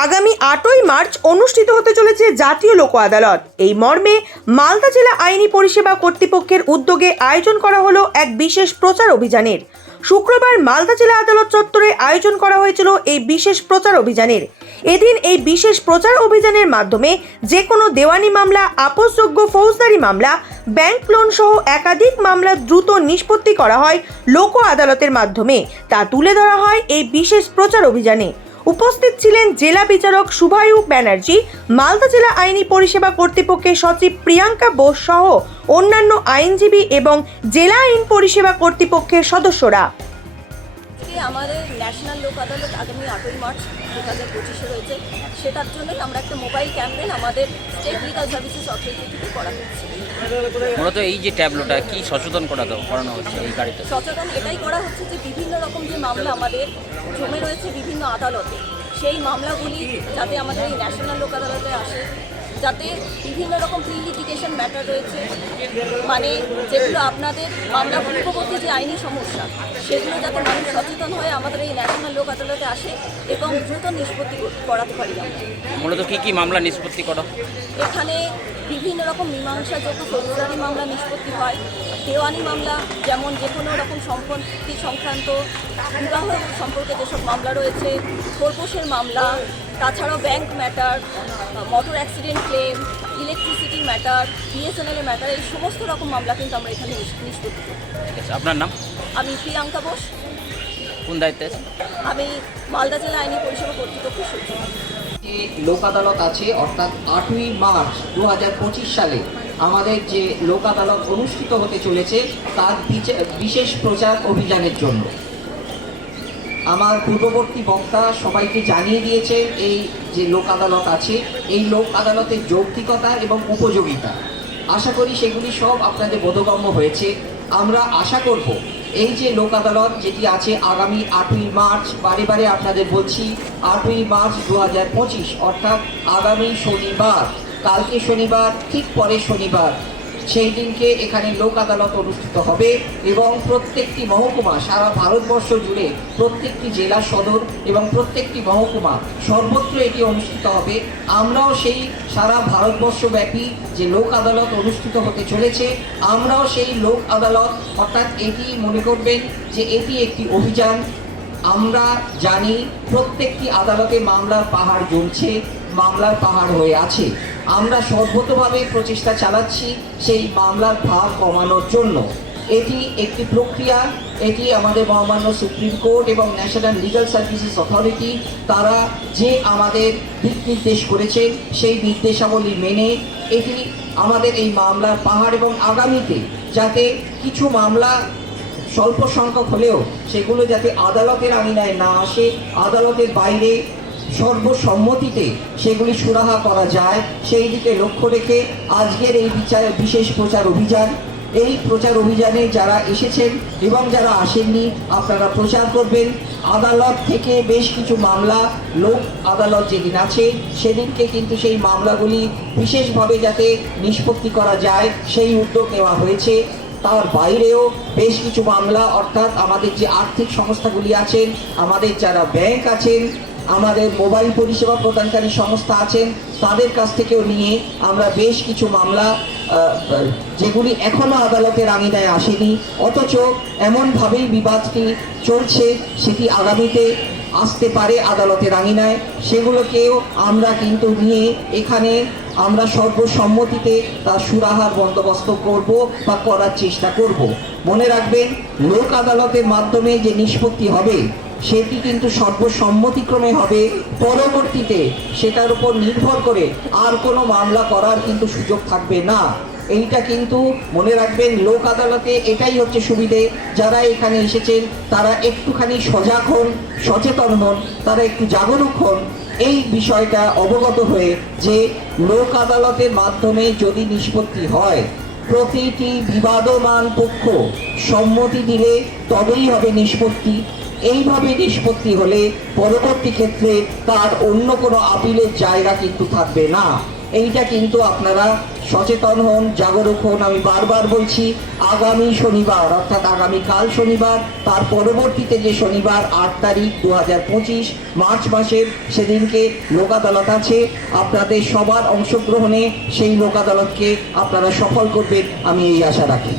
আগামী 8ই মার্চ অনুষ্ঠিত হতে চলেছে জাতীয় লোক আদালত। এই মর্মে মালদা জেলা আইনি পরিষেবা কর্তৃপক্ষের উদ্যোগে আয়োজন করা হলো এক বিশেষ প্রচার অভিযানের। শুক্রবার মালদা জেলা আদালত চত্বরে আয়োজন করা হয়েছিল এই বিশেষ প্রচার অভিযানের। এদিন এই বিশেষ প্রচার অভিযানের মাধ্যমে যে কোনো দেওয়ানি মামলা, আপোসযোগ্য ফৌজদারি মামলা, ব্যাংক লোন সহ একাধিক মামলা দ্রুত নিষ্পত্তি করা হয় লোক আদালতের মাধ্যমে। তা তুলে ধরা হয় এই বিশেষ প্রচার অভিযানে। উপস্থিত ছিলেন জেলা বিচারক শুভায়ু ব্যানার্জি, মালদা জেলা আইনি পরিষেবা কর্তৃপক্ষের সচিব প্রিয়াঙ্কা বোস সহ অন্যান্য আইনজীবী এবং জেলা আইন পরিষেবা কর্তৃপক্ষের সদস্যরা। আমাদের ন্যাশনাল লোক আদালত আগামী 8ই মার্চ 2025 রয়েছে। সেটার জন্যই আমরা একটা মোবাইল ক্যাম্পেইন আমাদের স্টেট লিগাল সার্ভিসেস অথরিটি থেকে করা হচ্ছে। মূলত এই যে ট্যাবলোটা কি সচেতন করানো হচ্ছে এই গাড়িতে? সচেতন এটাই করা হচ্ছে যে বিভিন্ন রকম যে মামলা আমাদের জমে রয়েছে বিভিন্ন আদালতে, সেই মামলাগুলি যাতে আমাদের এই ন্যাশনাল লোক আদালতে আসে, যাতে বিভিন্ন রকম প্রি লিটিগেশন ম্যাটার রয়েছে, মানে যেগুলো আপনাদের মামলা পূর্ববর্তী যে আইনি সমস্যা, সেগুলো যাতে মানুষ সচেতন হয়ে আমাদের এই ন্যাশনাল লোক আদালতে আসে এবং দ্রুত নিষ্পত্তি করাতে পারি। আমরা মূলত কি মামলা নিষ্পত্তি করা? এখানে বিভিন্ন রকম মীমাংসাযোগ্য ফৌজদারি মামলা নিষ্পত্তি হয়, দেওয়ানি মামলা, যেমন যে কোনো রকম সম্পত্তি সংক্রান্ত বিবাহ সম্পর্কে যেসব মামলা রয়েছে, খোরপোশের মামলা, তাছাড়াও bank matter, motor accident claim, electricity matter, BSNL matter, এই সমস্ত রকম মামলা কিন্তু আমরা এখানে নিষ্পত্তি করি। ঠিক আছে, আপনার নাম? আমি প্রিয়াঙ্কা বোস। কোন দায়িত্বে আছেন? আমি মালদা জেলা আইনি পরিষেবা কর্তৃপক্ষের সচিব। লোক আদালত আছে, অর্থাৎ 8ই মার্চ 2025 সালে আমাদের যে লোক আদালত অনুষ্ঠিত হতে চলেছে তার বিশেষ প্রচার অভিযানের জন্য আমার পূর্ববর্তী বক্তা সবাইকে জানিয়ে দিয়েছে এই যে লোক আদালত আছে, এই লোক আদালতের যৌক্তিকতা এবং উপযোগিতা। আশা করি সেগুলি সব আপনাদের বোধগম্য হয়েছে। আমরা আশা করব এই যে লোক আদালত যেটি আছে আগামী 8ই মার্চ, বারে বারে আপনাদের বলছি 8ই মার্চ 2025, অর্থাৎ আগামী শনিবার, কালকে শনিবার ঠিক পরে শনিবার, সেই দিনকে এখানে লোক আদালত অনুষ্ঠিত হবে এবং প্রত্যেকটি মহকুমা, সারা ভারতবর্ষ জুড়ে প্রত্যেকটি জেলা সদর এবং প্রত্যেকটি মহকুমা সর্বত্র এটি অনুষ্ঠিত হবে। আমরাও সেই সারা ভারতবর্ষব্যাপী যে লোক আদালত অনুষ্ঠিত হতে চলেছে, আমরাও সেই লোক আদালত, অর্থাৎ এটি মনে করবেন যে এটি একটি অভিযান। আমরা জানি প্রত্যেকটি আদালতে মামলার পাহাড় জমছে, মামলার পাহাড় হয়ে আছে। আমরা সর্বতভাবে প্রচেষ্টা চালাচ্ছি সেই মামলার ভার কমানোর জন্য। এটি একটি প্রক্রিয়া। এটি আমাদের মহামান্য সুপ্রিম কোর্ট এবং ন্যাশনাল লিগাল সার্ভিসেস অথরিটি তারা যে আমাদের দিক নির্দেশ করেছেন সেই নির্দেশাবলী মেনে এটি আমাদের এই মামলার পাহাড়, এবং আগামীতে যাতে কিছু মামলা স্বল্প সংখ্যক হলেও সেগুলো যাতে আদালতের আঙিনায় না আসে, আদালতের বাইরে সর্বসম্মতিতে সেগুলি সুরাহা করা যায়, সেই দিকে লক্ষ্য রেখে আজকের এই বিশেষ প্রচার অভিযান। এই প্রচার অভিযানে যারা এসেছেন এবং যারা আসেননি আপনারা প্রচার করবেন। আদালত থেকে বেশ কিছু মামলা লোক আদালত যেদিন আছে সেদিনকে কিন্তু সেই মামলাগুলি বিশেষভাবে যাতে নিষ্পত্তি করা যায় সেই উদ্যোগ নেওয়া হয়েছে। তার বাইরেও বেশ কিছু মামলা, অর্থাৎ আমাদের যে আর্থিক সংস্থাগুলি আছেন, আমাদের যারা ব্যাংক আছেন, আমাদের মোবাইল পরিষেবা প্রদানকারী সংস্থা আছেন, তাদের কাছ থেকেও নিয়ে আমরা বেশ কিছু মামলা যেগুলি এখনও আদালতের আঙিনায় আসেনি, অথচ এমনভাবেই বিবাদটি চলছে সেটি আগামীতে আসতে পারে আদালতের আঙিনায়, সেগুলোকেও আমরা কিন্তু নিয়ে এখানে আমরা সর্বসম্মতিতে তার সুরাহার বন্দোবস্ত করব বা করার চেষ্টা করব। মনে রাখবেন, লোক আদালতের মাধ্যমে যে নিষ্পত্তি হবে সেটি কিন্তু সর্বসম্মতিক্রমে হবে। পরবর্তীতে সেটার উপর নির্ভর করে আর কোনো মামলা করার কিন্তু সুযোগ থাকবে না। এইটা কিন্তু মনে রাখবেন, লোক আদালতে এটাই হচ্ছে সুবিধে। যারা এখানে এসেছেন তারা একটুখানি সজাগ হন, সচেতন হন, তারা একটু জাগরুক হন এই বিষয়টা অবগত হয়ে যে লোক আদালতের মাধ্যমে যদি নিষ্পত্তি হয়, প্রতিটি বিবাদমান পক্ষ সম্মতি দিলে তবেই হবে নিষ্পত্তি। এইভাবে নিষ্পত্তি হলে পরবর্তী ক্ষেত্রে তার অন্য কোনো আপিলের জায়গা কিন্তু থাকবে না। এইটা কিন্তু আপনারা সচেতন হন, জাগরুক হন। আমি বারবার বলছি, আগামী শনিবার অর্থাৎ আগামীকাল শনিবার, তার পরবর্তীতে যে শনিবার 8 তারিখ 2025 মার্চ মাসের, সেদিনকে লোক আদালত আছে। আপনাদের সবার অংশগ্রহণে সেই লোক আদালতকে আপনারা সফল করবেন, আমি এই আশা রাখি।